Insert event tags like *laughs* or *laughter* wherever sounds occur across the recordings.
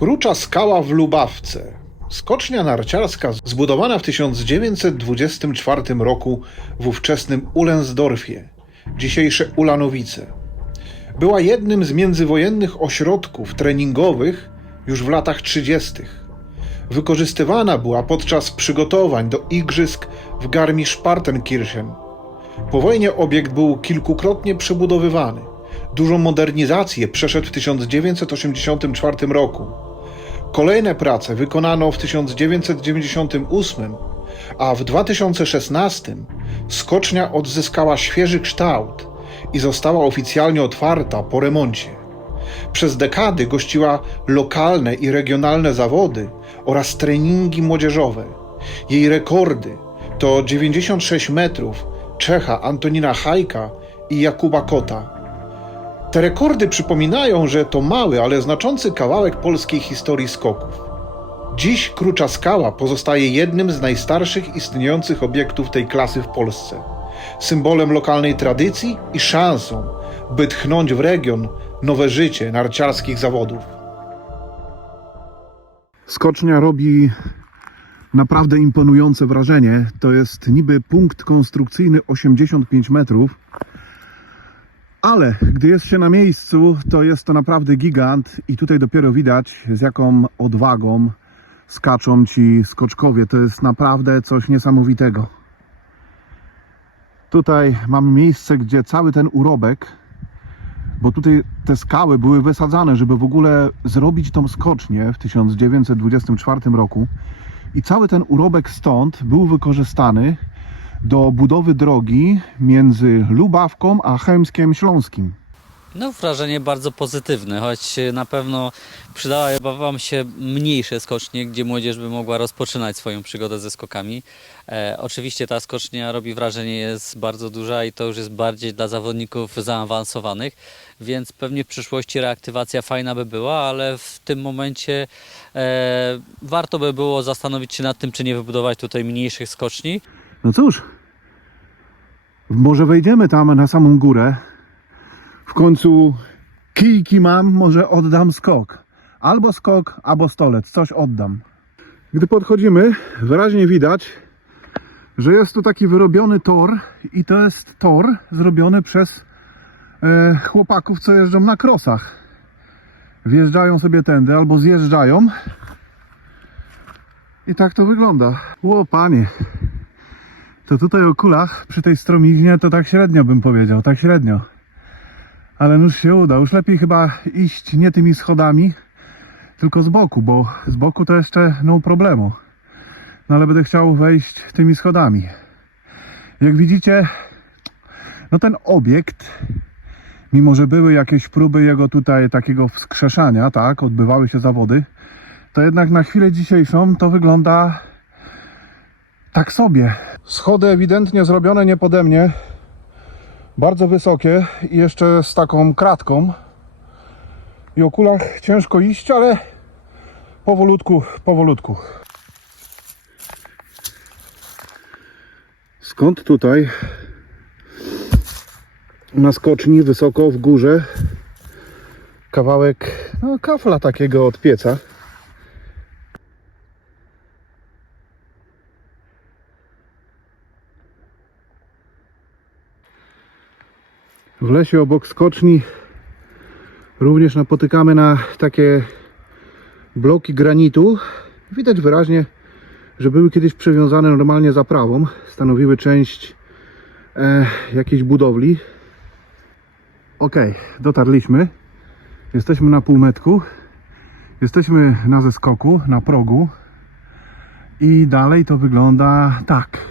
Krucza skała w Lubawce. Skocznia narciarska zbudowana w 1924 roku w ówczesnym Ulensdorfie, dzisiejsze Ulanowice. Była jednym z międzywojennych ośrodków treningowych już w latach 30. Wykorzystywana była podczas przygotowań do igrzysk w Garmisch-Partenkirchen. Po wojnie obiekt był kilkukrotnie przebudowywany. Dużą modernizację przeszedł w 1984 roku. Kolejne prace wykonano w 1998, a w 2016 skocznia odzyskała świeży kształt i została oficjalnie otwarta po remoncie. Przez dekady gościła lokalne i regionalne zawody oraz treningi młodzieżowe. Jej rekordy to 96 metrów Czecha Antonina Hajka i Jakuba Kota. Te rekordy przypominają, że to mały, ale znaczący kawałek polskiej historii skoków. Dziś Krucza Skała pozostaje jednym z najstarszych istniejących obiektów tej klasy w Polsce, symbolem lokalnej tradycji i szansą, by tchnąć w region nowe życie narciarskich zawodów. Skocznia robi naprawdę imponujące wrażenie. To jest niby punkt konstrukcyjny 85 metrów, ale gdy jest się na miejscu, to jest to naprawdę gigant i tutaj dopiero widać z jaką odwagą skaczą ci skoczkowie. To jest naprawdę coś niesamowitego. Tutaj mamy miejsce, gdzie cały ten urobek, bo tutaj te skały były wysadzane, żeby w ogóle zrobić tą skocznię w 1924 roku i cały ten urobek stąd był wykorzystany do budowy drogi między Lubawką a Chełmskiem Śląskim. No wrażenie bardzo pozytywne, choć na pewno przydały Wam się mniejsze skocznie, gdzie młodzież by mogła rozpoczynać swoją przygodę ze skokami. E, oczywiście ta skocznia robi wrażenie, jest bardzo duża i to już jest bardziej dla zawodników zaawansowanych, więc pewnie w przyszłości reaktywacja fajna by była, ale w tym momencie e, warto by było zastanowić się nad tym, czy nie wybudować tutaj mniejszych skoczni. No cóż, może wejdziemy tam na samą górę. W końcu kijki mam, może oddam skok. Albo skok, albo stolec, coś oddam. Gdy podchodzimy, wyraźnie widać, że jest tu taki wyrobiony tor i to jest tor zrobiony przez e, chłopaków, co jeżdżą na krosach. Wjeżdżają sobie tędy albo zjeżdżają. I tak to wygląda. Ło, panie. To tutaj o kulach przy tej stromiznie to tak średnio bym powiedział, tak średnio. Ale już się uda. Już lepiej chyba iść nie tymi schodami, tylko z boku, bo z boku to jeszcze no problemu. No ale będę chciał wejść tymi schodami. Jak widzicie, no ten obiekt, mimo że były jakieś próby jego tutaj takiego wskrzeszania, tak, odbywały się zawody, to jednak na chwilę dzisiejszą to wygląda tak sobie. Schody ewidentnie zrobione nie pode mnie. Bardzo wysokie i jeszcze z taką kratką. I o kulach ciężko iść, ale powolutku, powolutku. Skąd tutaj na skoczni wysoko w górze kawałek no, kafla takiego od pieca. W lesie obok skoczni również napotykamy na takie bloki granitu. Widać wyraźnie, że były kiedyś przewiązane normalnie zaprawą. Stanowiły część e, jakiejś budowli. Ok, dotarliśmy. Jesteśmy na półmetku. Jesteśmy na zeskoku, na progu. I dalej to wygląda tak.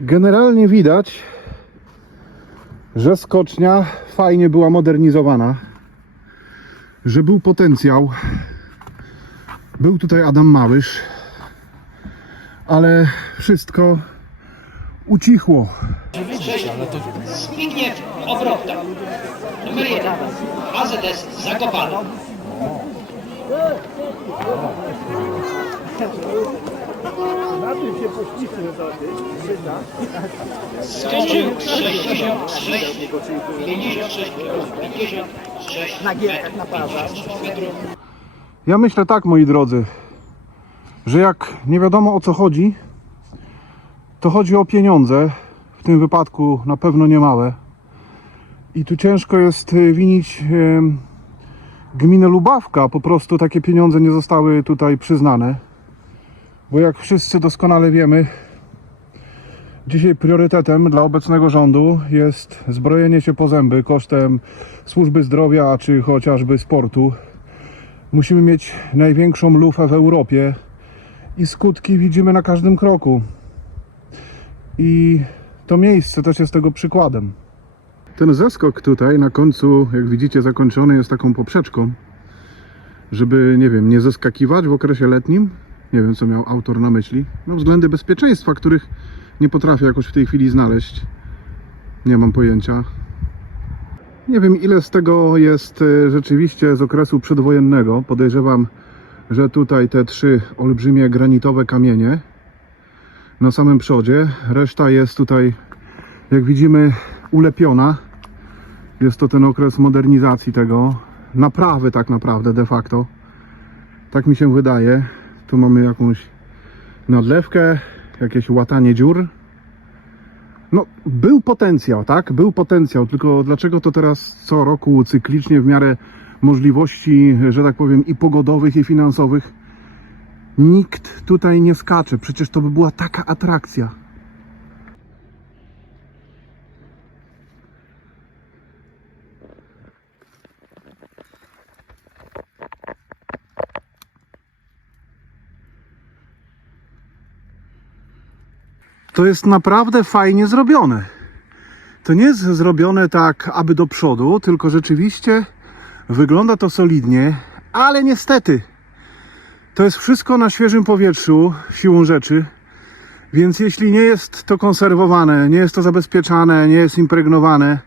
Generalnie widać, że skocznia fajnie była modernizowana, że był potencjał. Był tutaj Adam Małysz, ale wszystko ucichło. Zbigniew Obrota. Numer jeden. AZS Zakopane. Na tym się żyta. Skoczył 66, 56 km, 56 Na gierkach na metrów. Ja myślę tak, moi drodzy, że jak nie wiadomo o co chodzi, to chodzi o pieniądze, w tym wypadku na pewno nie małe. I tu ciężko jest y, winić gminę Lubawka, po prostu takie pieniądze nie zostały tutaj przyznane. Bo jak wszyscy doskonale wiemy, dzisiaj priorytetem dla obecnego rządu jest zbrojenie się po zęby kosztem służby zdrowia czy chociażby sportu. Musimy mieć największą lufę w Europie i skutki widzimy na każdym kroku. I to miejsce też jest tego przykładem. Ten zeskok tutaj na końcu, jak widzicie, zakończony jest taką poprzeczką, żeby, nie wiem, nie zeskakiwać w okresie letnim. Nie wiem, co miał autor na myśli. No, względy bezpieczeństwa, których nie potrafię jakoś w tej chwili znaleźć. Nie mam pojęcia. Nie wiem, ile z tego jest e, rzeczywiście z okresu przedwojennego. Podejrzewam, że tutaj te trzy olbrzymie granitowe kamienie na samym przodzie. Reszta jest tutaj, jak widzimy, ulepiona. Jest to ten okres modernizacji tego, naprawy tak naprawdę de facto. Tak mi się wydaje. Tu mamy jakąś nadlewkę, jakieś łatanie dziur. No, był potencjał, tak? Był potencjał, tylko dlaczego to teraz co roku cyklicznie w miarę możliwości, że tak powiem, i pogodowych, i finansowych nikt tutaj nie skacze? Przecież to by była taka atrakcja. To jest naprawdę fajnie zrobione. To nie jest zrobione tak, aby do przodu, tylko rzeczywiście wygląda to solidnie, ale niestety to jest wszystko na świeżym powietrzu, siłą rzeczy. Więc jeśli nie jest to konserwowane, nie jest to zabezpieczane, nie jest impregnowane,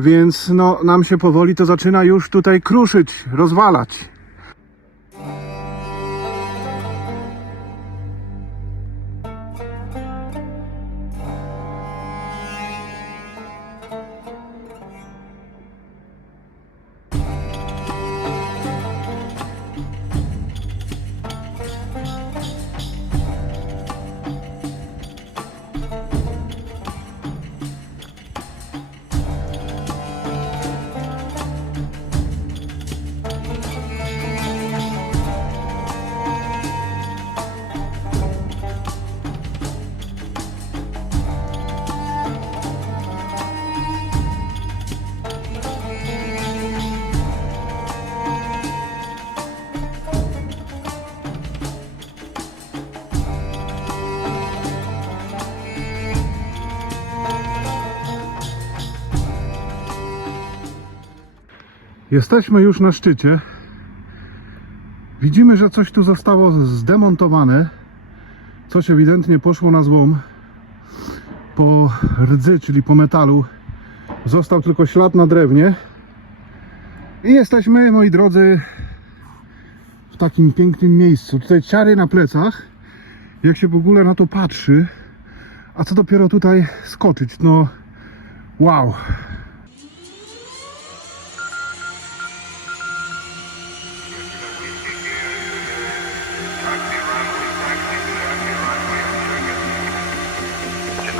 więc no, nam się powoli to zaczyna już tutaj kruszyć, rozwalać. Jesteśmy już na szczycie. Widzimy, że coś tu zostało zdemontowane. Coś ewidentnie poszło na złom. Po rdzy, czyli po metalu, został tylko ślad na drewnie. I jesteśmy, moi drodzy, w takim pięknym miejscu. Tutaj ciary na plecach. Jak się w ogóle na to patrzy, a co dopiero tutaj skoczyć? No, wow.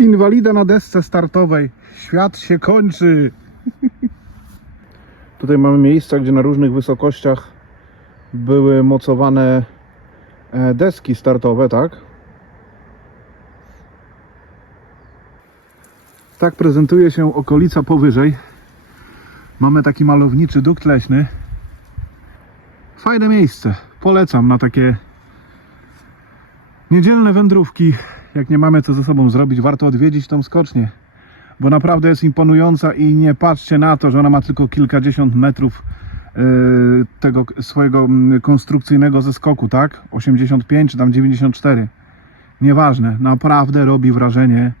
Inwalida na desce startowej. Świat się kończy. *laughs* Tutaj mamy miejsca, gdzie na różnych wysokościach były mocowane e, deski startowe, tak? Tak prezentuje się okolica powyżej. Mamy taki malowniczy dukt leśny. Fajne miejsce. Polecam na takie niedzielne wędrówki. Jak nie mamy co ze sobą zrobić, warto odwiedzić tą skocznię. Bo naprawdę jest imponująca i nie patrzcie na to, że ona ma tylko kilkadziesiąt metrów yy, tego swojego konstrukcyjnego zeskoku, tak? 85 czy tam 94. Nieważne, naprawdę robi wrażenie.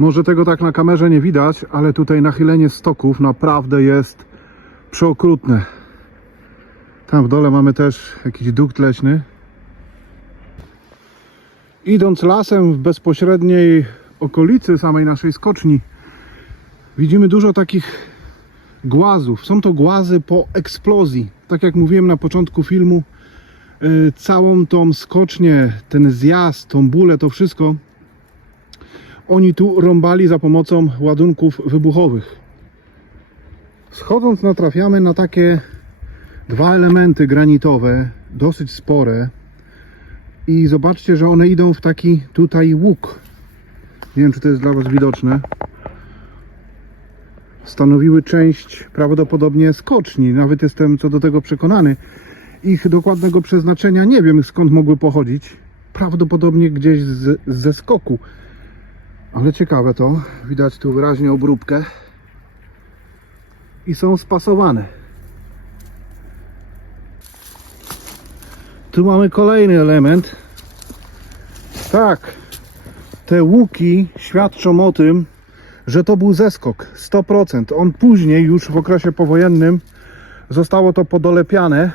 Może tego tak na kamerze nie widać, ale tutaj nachylenie stoków naprawdę jest przeokrutne. Tam w dole mamy też jakiś dukt leśny. Idąc lasem w bezpośredniej okolicy samej naszej skoczni, widzimy dużo takich głazów. Są to głazy po eksplozji. Tak jak mówiłem na początku filmu, yy, całą tą skocznię, ten zjazd, tą bulę, to wszystko oni tu rąbali za pomocą ładunków wybuchowych. Schodząc natrafiamy na takie dwa elementy granitowe, dosyć spore. I zobaczcie, że one idą w taki tutaj łuk. Nie wiem, czy to jest dla Was widoczne. Stanowiły część prawdopodobnie skoczni. Nawet jestem co do tego przekonany. Ich dokładnego przeznaczenia nie wiem skąd mogły pochodzić. Prawdopodobnie gdzieś z, ze skoku. Ale ciekawe to. Widać tu wyraźnie obróbkę. I są spasowane. Tu mamy kolejny element. Tak. Te łuki świadczą o tym, że to był zeskok 100%. On później, już w okresie powojennym, zostało to podolepiane.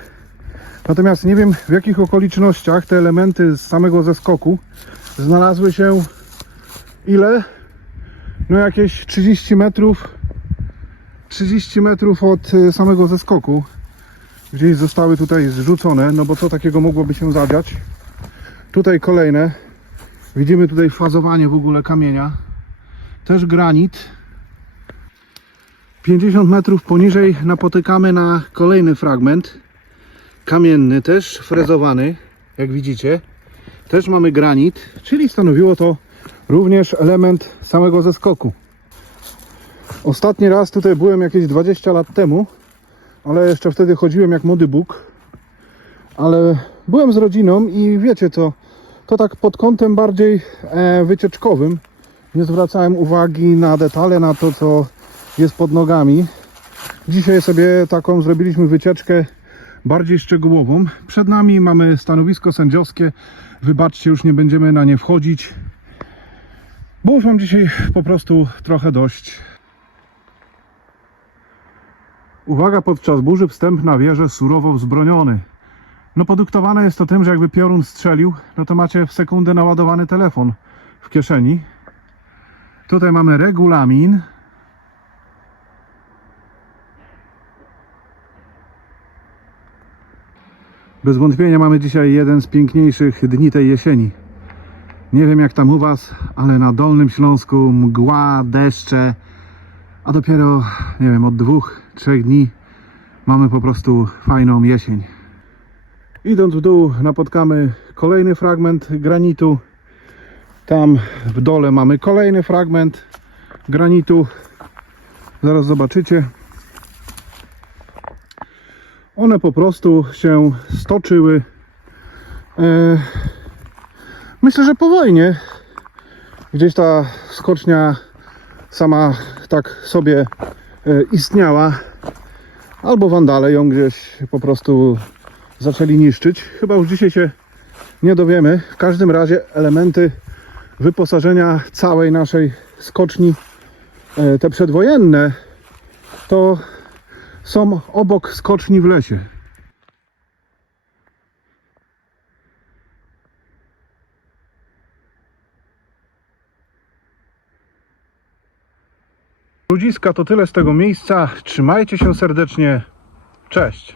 Natomiast nie wiem w jakich okolicznościach te elementy z samego zeskoku znalazły się ile? No jakieś 30 metrów 30 metrów od y, samego zeskoku. Gdzieś zostały tutaj zrzucone, no bo co takiego mogłoby się zadziać? Tutaj kolejne. Widzimy tutaj fazowanie w ogóle kamienia. Też granit. 50 metrów poniżej napotykamy na kolejny fragment. Kamienny, też frezowany jak widzicie. Też mamy granit, czyli stanowiło to również element samego zeskoku. Ostatni raz tutaj byłem jakieś 20 lat temu, ale jeszcze wtedy chodziłem jak młody Bóg. Ale byłem z rodziną i wiecie co, to tak pod kątem bardziej e, wycieczkowym. Nie zwracałem uwagi na detale, na to co jest pod nogami. Dzisiaj sobie taką zrobiliśmy wycieczkę bardziej szczegółową. Przed nami mamy stanowisko sędziowskie. Wybaczcie, już nie będziemy na nie wchodzić. Bo już mam dzisiaj po prostu trochę dość. Uwaga, podczas burzy wstęp na wieżę surowo wzbroniony. No podyktowane jest to tym, że jakby piorun strzelił, no to macie w sekundę naładowany telefon w kieszeni. Tutaj mamy regulamin. Bez wątpienia mamy dzisiaj jeden z piękniejszych dni tej jesieni. Nie wiem jak tam u Was, ale na Dolnym Śląsku mgła, deszcze, a dopiero, nie wiem, od dwóch, trzech dni mamy po prostu fajną jesień. Idąc w dół napotkamy kolejny fragment granitu. Tam w dole mamy kolejny fragment granitu. Zaraz zobaczycie. One po prostu się stoczyły. E, Myślę, że po wojnie gdzieś ta skocznia sama tak sobie e, istniała. Albo wandale ją gdzieś po prostu zaczęli niszczyć. Chyba już dzisiaj się nie dowiemy. W każdym razie elementy wyposażenia całej naszej skoczni, e, te przedwojenne, to są obok skoczni w lesie. Ludziska, to tyle z tego miejsca. Trzymajcie się serdecznie. Cześć.